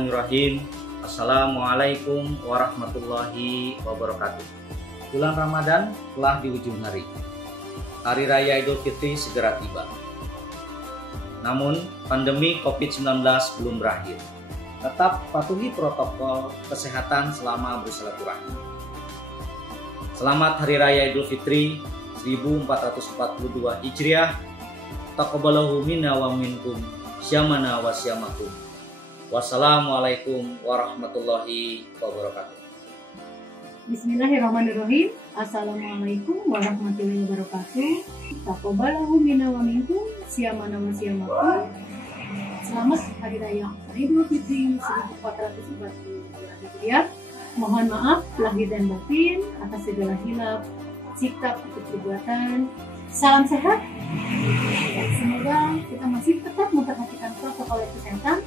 Bismillahirrahmanirrahim. Assalamualaikum warahmatullahi wabarakatuh. Bulan Ramadan telah di ujung hari. Hari Raya Idul Fitri segera tiba. Namun, pandemi COVID-19 belum berakhir. Tetap patuhi protokol kesehatan selama bersilaturahmi. Selamat Hari Raya Idul Fitri 1442 Hijriah. Taqabbalahu minna wa minkum syamana wa syamakum. Wassalamualaikum warahmatullahi wabarakatuh. Bismillahirrahmanirrahim. Assalamualaikum warahmatullahi wabarakatuh. Taqabbalahu minna wa minkum syamana wa syamakum. Selamat Hari Raya Idul Fitri 1442 Hijriah. Mohon maaf lahir dan batin atas segala hilaf, sikap atau perbuatan. Salam sehat. Semoga kita masih tetap memperhatikan protokol kesehatan.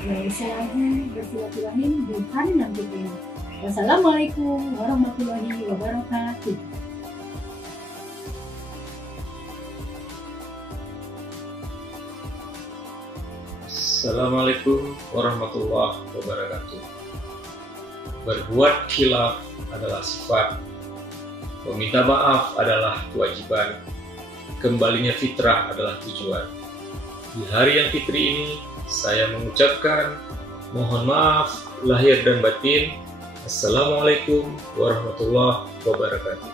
Bisa lagi bersilaturahim di hari nanti ini. Wassalamualaikum warahmatullahi wabarakatuh. Assalamualaikum warahmatullahi wabarakatuh. Berbuat khilaf adalah sifat, meminta maaf adalah kewajiban, kembalinya fitrah adalah tujuan. Di hari yang fitri ini, saya mengucapkan mohon maaf lahir dan batin. Assalamualaikum warahmatullahi wabarakatuh.